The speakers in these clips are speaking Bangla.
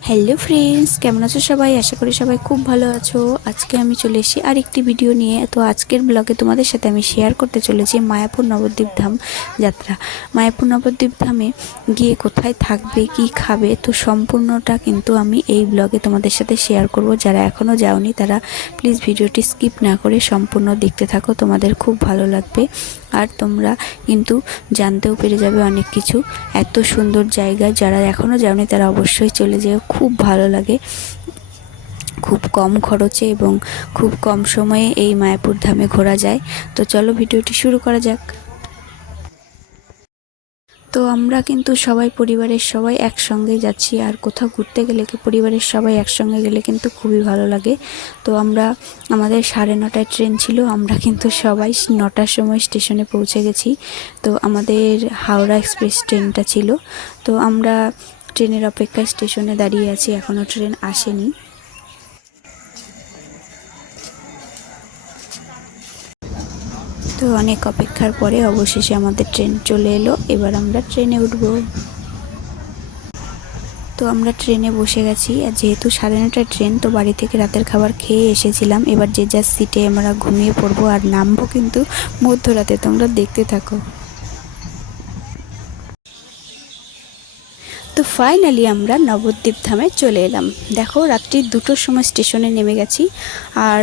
হ্যালো ফ্রেন্ডস কেমন আছো সবাই? আশা করি সবাই খুব ভালো আছো। আজকে আমি চলে এসেছি আর একটি ভিডিও নিয়ে। তো আজকের ব্লগে তোমাদের সাথে আমি শেয়ার করতে চলেছি মায়াপুর নবদ্বীপ ধাম যাত্রা। মায়াপুর নবদ্বীপ ধামে গিয়ে কোথায় থাকবে, কি খাবে, তো সম্পূর্ণটা কিন্তু আমি এই ব্লগে তোমাদের সাথে শেয়ার করব। যারা এখনও যাওনি, তারা প্লিজ ভিডিওটি স্কিপ না করে সম্পূর্ণ দেখতে থাকো। তোমাদের খুব ভালো লাগবে। আর তোমরা কিন্তু জানতেও পেরে যাবে অনেক কিছু। এত সুন্দর জায়গা, যারা এখনও যাওনি তারা অবশ্যই চলে যায় খুব ভালো লাগে। খুব কম খরচে এবং খুব কম সময়ে এই মায়াপুর ধামে ঘোরা যায়। তো চলো ভিডিওটি শুরু করা যাক। আমরা কিন্তু সবাই পরিবারের সবাই একসঙ্গে যাচ্ছি, আর কোথাও ঘুরতে গেলে কি পরিবারের সবাই একসঙ্গে গেলে কিন্তু খুবই ভালো লাগে। তো আমরা, আমাদের সাড়ে নটায় ট্রেন ছিল, আমরা কিন্তু সবাই নটার সময় স্টেশনে পৌঁছে গেছি। তো আমাদের হাওড়া এক্সপ্রেস ট্রেনটা ছিল। তো আমরা ট্রেনের অপেক্ষায় স্টেশনে দাঁড়িয়ে আছি এখনও ট্রেন আসেনি। তো অনেক অপেক্ষার পরে অবশেষে আমাদের ট্রেন চলে এলো। এবার আমরা ট্রেনে উঠব। তো আমরা ট্রেনে বসে গেছি। আর যেহেতু সাড়ে নটায় ট্রেন, তো বাড়ি থেকে রাতের খাবার খেয়ে এসেছিলাম। এবার যে যার সিটে আমরা ঘুমিয়ে পড়ব আর নামবো কিন্তু মধ্যরাতে, তোমরা দেখতে থাকো। তো ফাইনালি আমরা নবদ্বীপ ধামে চলে এলাম। দেখো, রাত্রি দুটোর সময় স্টেশনে নেমে গেছি। আর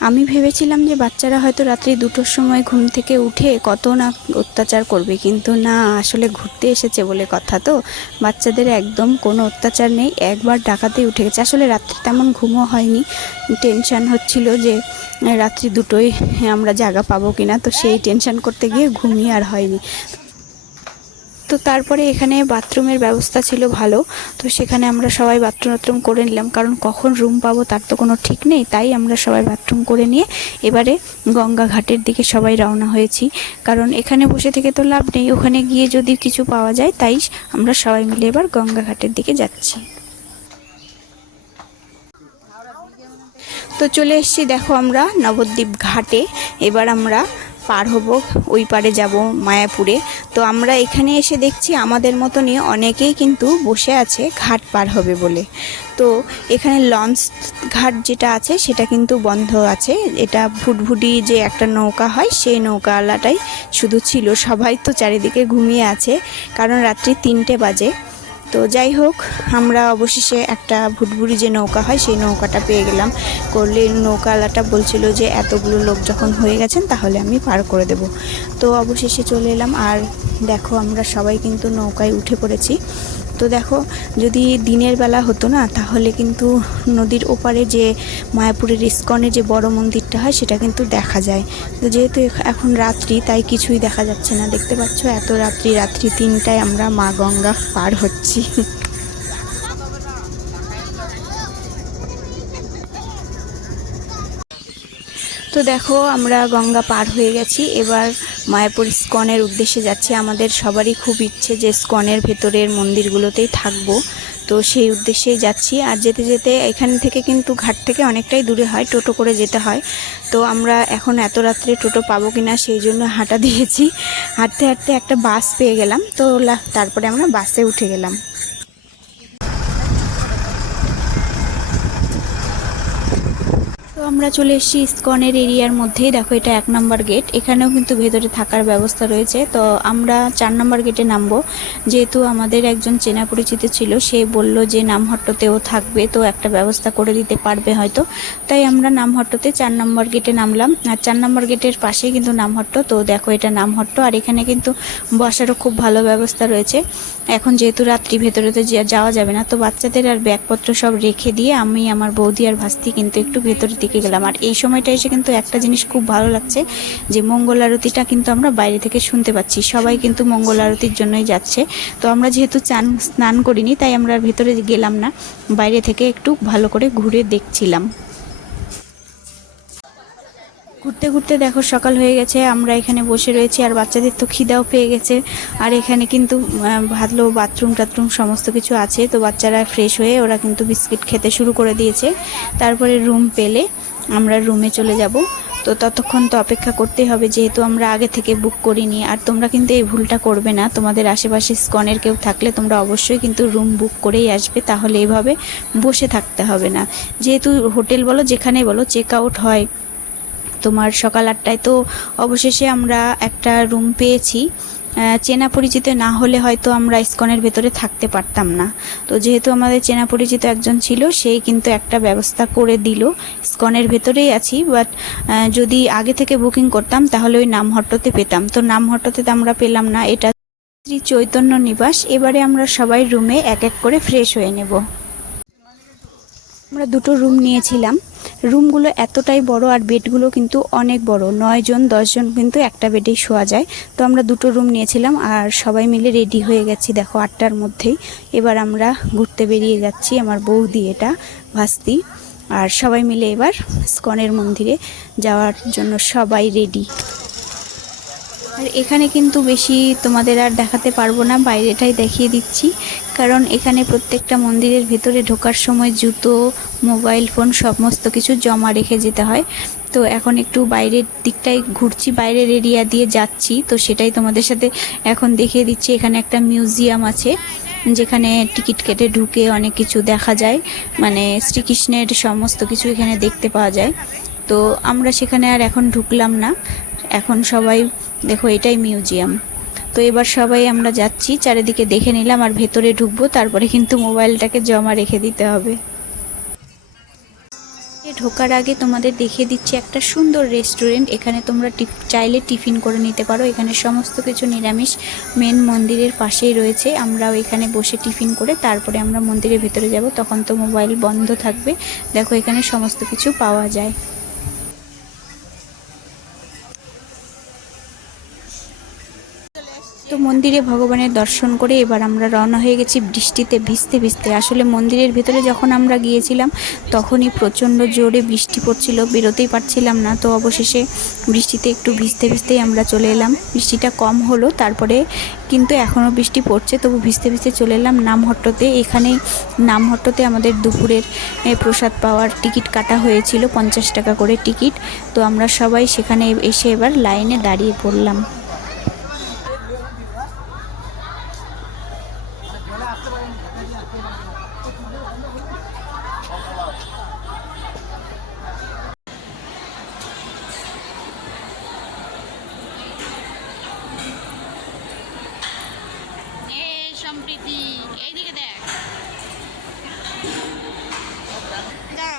আমি ভেবেছিলাম যে বাচ্চারা হয়তো রাত্রি দুটোর সময় ঘুম থেকে উঠে কত না অত্যাচার করবে, কিন্তু না, আসলে ঘুরতে এসেছে বলে কথা তো। বাচ্চাদের একদম কোনো অত্যাচার নেই, একবার ডাকাতেই উঠে গেছে। আসলে রাত্রি তেমন ঘুমও হয়নি, টেনশান হচ্ছিল যে রাত্রি দুটোই আমরা জায়গা পাবো কিনা, তো সেই টেনশান করতে গিয়ে ঘুমিয়ে আর হয়নি। তো তারপরে এখানে বাথরুমের ব্যবস্থা ছিল ভালো। তো সেখানে আমরা সবাই বাথরুম বাথরুম করে নিলাম। কারণ কখন রুম পাবো তার তো কোনো ঠিক নেই। তাই আমরা সবাই বাথরুম করে নিয়ে এবারে গঙ্গা ঘাটের দিকে সবাই রওনা হয়েছি। কারণ এখানে বসে থেকে তো লাভ নেই। ওখানে গিয়ে যদি কিছু পাওয়া যায় তাই আমরা সবাই মিলে এবার গঙ্গা ঘাটের দিকে যাচ্ছি। তো চলে এসেছি দেখো আমরা নবদ্বীপ ঘাটে। এবার আমরা পার হব, ওই পারে যাব মায়াপুরে। তো আমরা এখানে এসে দেখছি আমাদের মতনই অনেকেই কিন্তু বসে আছে ঘাট পার হবে বলে। তো এখানে লঞ্চ ঘাট যেটা আছে সেটা কিন্তু বন্ধ আছে। এটা ভুটভুটি যে একটা নৌকা হয়, সেই নৌকাওয়ালাটাই শুধু ছিল। সবাই তো চারিদিকে ঘুমিয়ে আছে, কারণ রাত্রি তিনটে বাজে। তো যাই হোক, আমরা অবশেষে একটা ভুটভুড়ি যে নৌকা হয়, সেই নৌকাটা পেয়ে গেলাম। করলে নৌকাওয়ালাটা বলছিল যে, এতগুলো লোক যখন হয়ে গেছেন, তাহলে আমি পার করে দেব। তো অবশেষে চলে এলাম। আর দেখো, আমরা সবাই কিন্তু নৌকায় উঠে পড়েছি। তো দেখো, যদি দিনের বেলা হতো না, তাহলে কিন্তু নদীর ওপারে যে মায়াপুরের ইস্কনে যে বড় মন্দিরটা হয়, সেটা কিন্তু দেখা যায়। তো যেহেতু এখন রাত্রি, তাই কিছুই দেখা যাচ্ছে না। দেখতে পাচ্ছ, এত রাত্রি রাত্রি তিনটায় আমরা মা গঙ্গা পার হচ্ছি। তো দেখো, আমরা গঙ্গা পার হয়ে গেছি। এবার মায়াপুর স্কনের উদ্দেশ্যে যাচ্ছি। আমাদের সবারই খুব ইচ্ছে যে স্কনের ভেতরের মন্দিরগুলোতেই থাকব। তো সেই উদ্দেশ্যেই যাচ্ছি। আর যেতে যেতে এখান থেকে কিন্তু ঘাট থেকে অনেকটাই দূরে হয়, টোটো করে যেতে হয়। তো আমরা এখন এত রাত্রে টোটো পাবো কি না সেই জন্য হাঁটা দিয়েছি। হাঁটতে হাঁটতে একটা বাস পেয়ে গেলাম। তো তারপরে আমরা বাসে উঠে গেলাম। তো আমরা চলে এসেছি ইস্কনের এরিয়ার মধ্যেই। দেখো, এটা এক নম্বর গেট এখানেও কিন্তু ভেতরে থাকার ব্যবস্থা রয়েছে। তো আমরা চার নম্বর গেটে নামবো। যেহেতু আমাদের একজন চেনা পরিচিত ছিল, সে বলল যে নামহট্টতেও থাকবে, তো একটা ব্যবস্থা করে দিতে পারবে হয়তো। তাই আমরা নামহট্টতে চার নম্বর গেটে নামলাম। আর চার নম্বর গেটের পাশেই কিন্তু নামহট্ট। তো দেখো, এটা নামহট্ট। আর এখানে কিন্তু বসারও খুব ভালো ব্যবস্থা রয়েছে। এখন যেহেতু রাত্রি ভেতরেতে যা- যাওয়া যাবে না। তো বাচ্চাদের আর ব্যাগপত্র সব রেখে দিয়ে আমি, আমার বৌদি আর ভাস্তি কিন্তু একটু ভেতরের দিকে গেলাম। আর এই সময়টা এসে কিন্তু একটা জিনিস খুব ভালো লাগছে যে মঙ্গল আরতিটা কিন্তু আমরা বাইরে থেকে শুনতে পাচ্ছি। সবাই কিন্তু মঙ্গল আরতির জন্যই যাচ্ছে। তো আমরা যেহেতু চান, স্নান করিনি, তাই আমরা ভেতরে গেলাম না। বাইরে থেকে একটু ভালো করে ঘুরে দেখছিলাম। ঘুরতে ঘুরতে দেখো সকাল হয়ে গেছে, আমরা এখানে বসে রয়েছি আর বাচ্চাদের তো খিদাও পেয়ে গেছে। আর এখানে কিন্তু ভালো বাথরুম টাথরুম সমস্ত কিছু আছে। তো বাচ্চারা ফ্রেশ হয়ে ওরা কিন্তু বিস্কিট খেতে শুরু করে দিয়েছে। তারপরে রুম পেলে আমরা রুমে চলে যাব। তো ততক্ষণ তো অপেক্ষা করতেই হবে, যেহেতু আমরা আগে থেকে বুক করিনি। আর তোমরা কিন্তু এই ভুলটা করবে না, তোমাদের আশেপাশে স্কনের কেউ থাকলে তোমরা অবশ্যই কিন্তু রুম বুক করেই আসবে। তাহলে এইভাবে বসে থাকতে হবে না। যেহেতু হোটেল বলো যেখানে বলো চেক আউট হয়। তোমার সকাল আটটায় তো অবশেষে আমরা একটা রুম পেয়েছি। চেনা পরিচিত না হলে হয়তো আমরা ইস্কনের ভেতরে থাকতে পারতাম না। তো যেহেতু আমাদের চেনা পরিচিত একজন ছিল সেই কিন্তু একটা ব্যবস্থা করে দিল। ইস্কনের ভেতরেই আছি বাট যদি আগে থেকে বুকিং করতাম, তাহলে ওই নামহট্টতে পেতাম। তো নামহট্টতে তো আমরা পেলাম না, এটা শ্রী চৈতন্য নিবাস। এবারে আমরা সবাই রুমে এক এক করে ফ্রেশ হয়ে নেব। আমরা দুটো রুম নিয়েছিলাম। রুমগুলো এতটাই বড় আর বেডগুলো কিন্তু অনেক বড়। নয়জন দশজন কিন্তু একটা বেডেই শোয়া যায়। তো আমরা দুটো রুম নিয়েছিলাম আর সবাই মিলে রেডি হয়ে গেছি দেখো আটটার মধ্যেই। এবার আমরা ঘুরতে বেরিয়ে যাচ্ছি আমার বউ দিয়ে এটা, ভাস্তি। আর সবাই মিলে এবার স্কনের মন্দিরে যাওয়ার জন্য সবাই রেডি। আর এখানে কিন্তু বেশি তোমাদের আর দেখাতে পারব না, বাইরেটাই দেখিয়ে দিচ্ছি। কারণ এখানে প্রত্যেকটা মন্দিরের ভেতরে ঢোকার সময় জুতো, মোবাইল ফোন সমস্ত কিছু জমা রেখে যেতে হয়। তো এখন একটু বাইরের দিকটাই ঘুরছি, বাইরের এরিয়া দিয়ে যাচ্ছি। তো সেটাই তোমাদের সাথে এখন দেখিয়ে দিচ্ছি। এখানে একটা মিউজিয়াম আছে, যেখানে টিকিট কেটে ঢুকে অনেক কিছু দেখা যায়। মানে শ্রীকৃষ্ণের সমস্ত কিছু এখানে দেখতে পাওয়া যায়। তো আমরা সেখানে আর এখন ঢুকলাম না। এখন সবাই দেখো, এটাই মিউজিয়াম। তো এবার সবাই আমরা যাচ্ছি, চারিদিকে দেখে নিলাম আর ভেতরে ঢুকবো, তারপরে কিন্তু মোবাইলটাকে জমা রেখে দিতে হবে। ঢোকার আগে তোমাদের দেখিয়ে দিচ্ছি একটা সুন্দর রেস্টুরেন্ট, এখানে তোমরা চাইলে টিফিন করে নিতে পারো। এখানে সমস্ত কিছু নিরামিষ, মেন মন্দিরের পাশেই রয়েছে। আমরাও এখানে বসে টিফিন করে তারপরে আমরা মন্দিরের ভেতরে যাব, তখন তো মোবাইল বন্ধ থাকবে। দেখো, এখানে সমস্ত কিছু পাওয়া যায়। মন্দিরে ভগবানের দর্শন করে এবার আমরা রওনা হয়ে গেছি বৃষ্টিতে ভিজতে ভিজতে। আসলে মন্দিরের ভেতরে যখন আমরা গিয়েছিলাম, তখনই প্রচণ্ড জোরে বৃষ্টি পড়ছিল, বেরোতেই পারছিলাম না। তো অবশেষে বৃষ্টিতে একটু ভিজতে ভিজতেই আমরা চলে এলাম। বৃষ্টিটা কম হলো, তারপরে কিন্তু এখনও বৃষ্টি পড়ছে, তবু ভিজতে ভিজতে চলে এলাম নামহট্টতে। এখানে নামহট্টতে আমাদের দুপুরের প্রসাদ পাওয়ার টিকিট কাটা হয়েছিল, পঞ্চাশ টাকা করে টিকিট। তো আমরা সবাই সেখানে এসে এবার লাইনে দাঁড়িয়ে পড়লাম। সম্প্রীতি। এইদিকে দেখ। হ্যাঁ।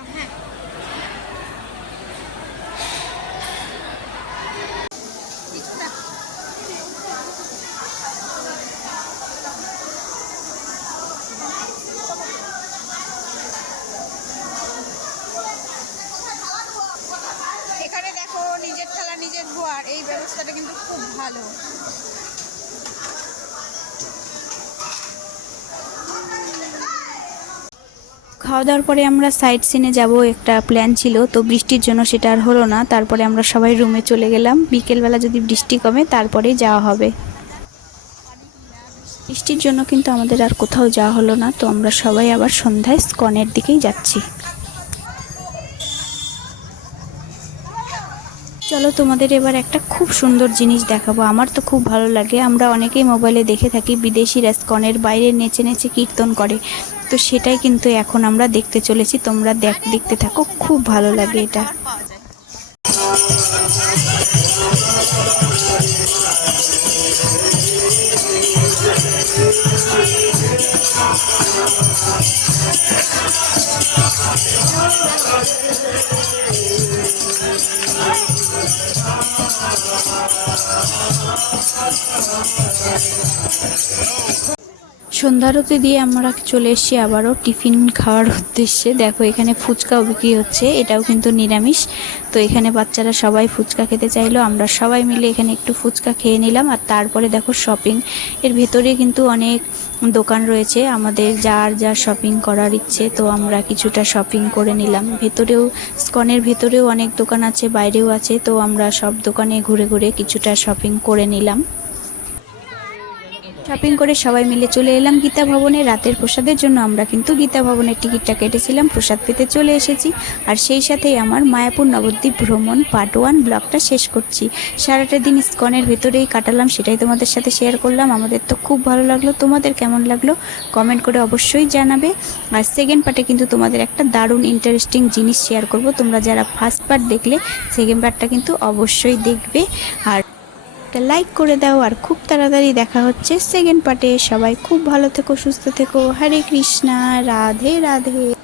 এখানে দেখো নিজের থালা নিজের ধোয়ার এই ব্যবস্থাটা কিন্তু খুব ভালো। খাওয়া দাওয়ার পরে আমরা সাইড সিনে যাব, একটা প্ল্যান ছিল, তো বৃষ্টির জন্য সেটা আর হলো না। তারপরে আমরা সবাই রুমে চলে গেলাম। বিকেলবেলা যদি বৃষ্টি কমে, তারপরেই যাওয়া হবে। বৃষ্টির জন্য কিন্তু আমাদের আর কোথাও যাওয়া হলো না, তো আমরা সবাই আবার সন্ধ্যায় স্কনের দিকেই যাচ্ছি। চলো তোমাদের এবার একটা খুব সুন্দর জিনিস দেখাবো। আমার তো খুব ভালো লাগে। আমরা অনেকেই মোবাইলে দেখে থাকি বিদেশিরা স্কনের বাইরে নেচে নেচে কীর্তন করে। তো সেটাই কিন্তু এখন আমরা দেখতে চলেছি। তোমরা দেখ, দেখতে থাকো, খুব ভালো লাগে এটা। সন্ধ্যারতি দিয়ে আমরা চলে এসেছি আবারও টিফিন খাওয়ার উদ্দেশ্যে। দেখো, এখানে ফুচকাও বিক্রি হচ্ছে। এটাও কিন্তু নিরামিষ। তো এখানে বাচ্চারা সবাই ফুচকা খেতে চাইলো। আমরা সবাই মিলে এখানে একটু ফুচকা খেয়ে নিলাম। আর তারপরে দেখো শপিং এর ভেতরে কিন্তু অনেক দোকান রয়েছে। আমাদের যার যা শপিং করার ইচ্ছে, তো আমরা কিছুটা শপিং করে নিলাম। ভেতরেও, স্কনের ভেতরেও অনেক দোকান আছে, বাইরেও আছে। তো আমরা সব দোকানে ঘুরে ঘুরে কিছুটা শপিং করে নিলাম। শপিং করে সবাই মিলে চলে এলাম গীতা ভবনে। রাতের প্রসাদের জন্য আমরা কিন্তু গীতা ভবনের টিকিটটা কেটেছিলাম, প্রসাদ পেতে চলে এসেছি। আর সেই সাথেই আমার মায়াপুর নবদ্বীপ ভ্রমণ পার্ট ওয়ান ব্লগটা শেষ করছি। সারাটা দিন স্কনের ভেতরেই কাটালাম, সেটাই তোমাদের সাথে শেয়ার করলাম। আমাদের তো খুব ভালো লাগল। তোমাদের কেমন লাগল? কমেন্ট করে অবশ্যই জানাবে। আর সেকেন্ড পার্টে কিন্তু তোমাদের একটা দারুণ ইন্টারেস্টিং জিনিস শেয়ার করব। তোমরা যারা ফার্স্ট পার্ট দেখলে সেকেন্ড পার্টটা কিন্তু অবশ্যই দেখবে। আর একটা লাইক করে দাও আর খুব তাড়াতাড়ি দেখা হচ্ছে। সেকেন্ড পার্টে সবাই খুব ভালো থেকো, সুস্থ থেকো। হরে কৃষ্ণা, রাধে রাধে।